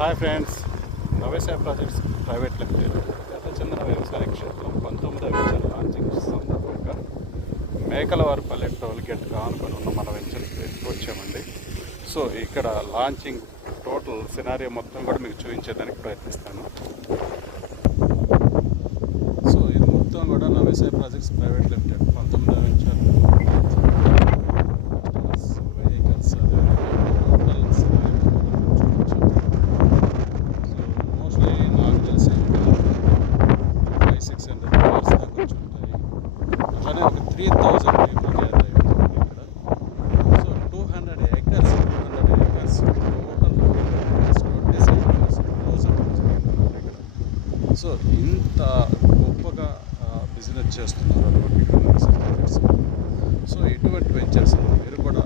Hi friends, వ్యవసాయ projects private limited గత చెందిన వ్యవసాయ క్షేత్రం 19వ వెంచర్ లాంచింగ్ సందర్భంగా మేకలవారిపల్లె టోల్ గేట్గా ఆనుకొని ఉన్న మన వెంచర్కి వచ్చామండి. సో ఇక్కడ లాంచింగ్ టోటల్ సినారియో మొత్తం కూడా మీకు చూపించేదానికి ప్రయత్నిస్తాను. సో ఇది మొత్తం కూడా వ్యవసాయ ప్రాజెక్ట్స్ ప్రైవేట్ లిమిటెడ్ 19వ వెంచర్ వెహికల్స్ హోటల్స్. మోస్ట్లీ నాకు తెలిసి 500-600 కార్స్ దాకా వచ్చి ఉంటాయి. అట్లానే ఒక 3000 పీపుల్ గ్యాదర్ అయి ఉంటుంది ఇక్కడ. సో 200 acres టోటల్ 27,000 ఇక్కడ. సో ఇంత గొప్పగా బిజినెస్ చేస్తున్నారు అనమాట ఇక్కడ. సో ఇటువంటి వెంచర్స్ మీరు కూడా